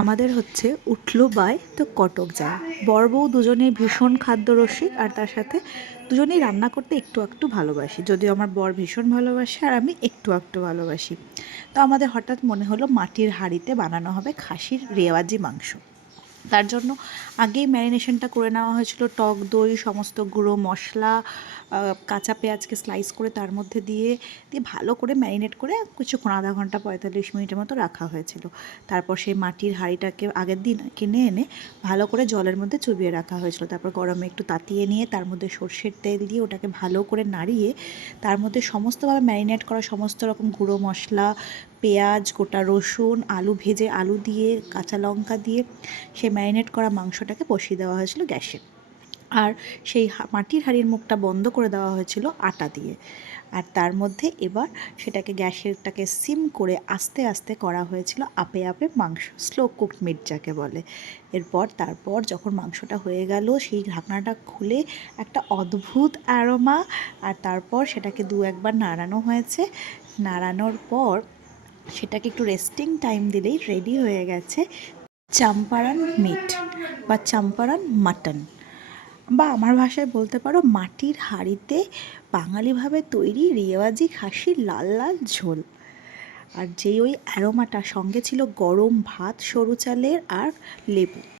আমাদের হচ্ছে উঠল বাই তো কটক যায় বর বউ দুজনেই ভীষণ খাদ্যরসিক আর তার সাথে দুজনেই রান্না করতে একটু একটু ভালোবাসি। যদিও আমার বর ভীষণ ভালোবাসে আর আমি একটু একটু ভালোবাসি। তো আমাদের হঠাৎ মনে হলো মাটির হাঁড়িতে বানানো হবে খাসির রেওয়াজি মাংস। তার জন্য আগেই ম্যারিনেশনটা করে নেওয়া হয়েছিল, টক দই, সমস্ত গুঁড়ো মশলা কাঁচা পেঁয়াজকে স্লাইস করে তার মধ্যে দিয়ে দিয়ে ভালো করে ম্যারিনেট করে কিছুক্ষণ, আধা ঘণ্টা, পঁয়তাল্লিশ মিনিটের মতো রাখা হয়েছিল। তারপর সেই মাটির হাঁড়িটাকে আগের দিন কিনে এনে ভালো করে জলের মধ্যে চুবিয়ে রাখা হয়েছিল। তারপর গরমে একটু তাতিয়ে নিয়ে তার মধ্যে সর্ষের তেল দিয়ে ওটাকে ভালো করে নাড়িয়ে তার মধ্যে সমস্তভাবে ম্যারিনেট করা সমস্ত রকম গুঁড়ো মশলা, পেঁয়াজ, গোটা রসুন, আলু ভেজে আলু দিয়ে, কাঁচা লঙ্কা দিয়ে সেই ম্যারিনেট করা মাংসটাকে বসিয়ে দেওয়া হয়েছিল গ্যাসে। আর সেই মাটির হাঁড়ির মুখটা বন্ধ করে দেওয়া হয়েছিল আটা দিয়ে। আর তার মধ্যে এবার সেটাকে গ্যাসেরটাকে সিম করে আস্তে আস্তে করা হয়েছিল আপে আপে মাংস, স্লো কুকড মিট যাকে বলে। এরপর তারপর যখন মাংসটা হয়ে গেল, সেই ঢাকনাটা খুলে একটা অদ্ভুত অ্যারোমা, আর তারপর সেটাকে দু একবার নাড়ানো হয়েছে। নাড়ানোর পর সেটাকে একটু রেস্টিং টাইম দিলেই রেডি হয়ে গেছে চাম্পারান মিট বা চাম্পারান মাটন। বা আমার ভাষায় বলতে পারো মাটির হাঁড়িতে বাঙালিভাবে তৈরি রেওয়াজি খাসির লাল লাল ঝোল। আর যেই ওই অ্যারোমাটা সঙ্গে ছিল গরম ভাত, সরু চালের আর লেবু।